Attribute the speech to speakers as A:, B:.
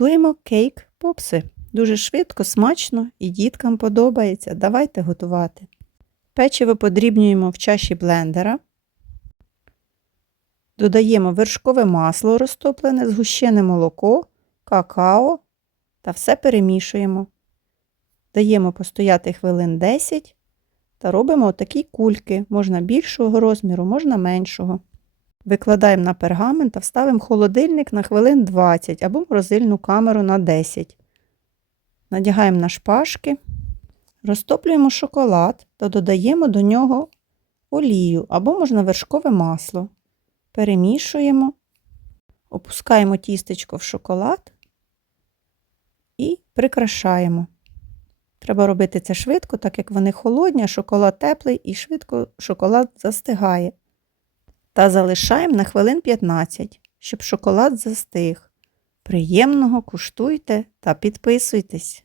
A: Готуємо кейк попси. Дуже швидко, смачно і діткам подобається. Давайте готувати. Печиво подрібнюємо в чаші блендера. Додаємо вершкове масло розтоплене, згущене молоко, какао та все перемішуємо. Даємо постояти хвилин 10 та робимо отакі кульки. Можна більшого розміру, можна меншого. Викладаємо на пергамент та вставимо холодильник на хвилин 20 або морозильну камеру на 10. Надягаємо на шпажки, розтоплюємо шоколад та додаємо до нього олію або можна вершкове масло. Перемішуємо, опускаємо тістечко в шоколад і прикрашаємо. Треба робити це швидко, так як вони холодні, шоколад теплий і швидко шоколад застигає. Та залишаємо на хвилин 15, щоб шоколад застиг. Приємного куштуйте та підписуйтесь.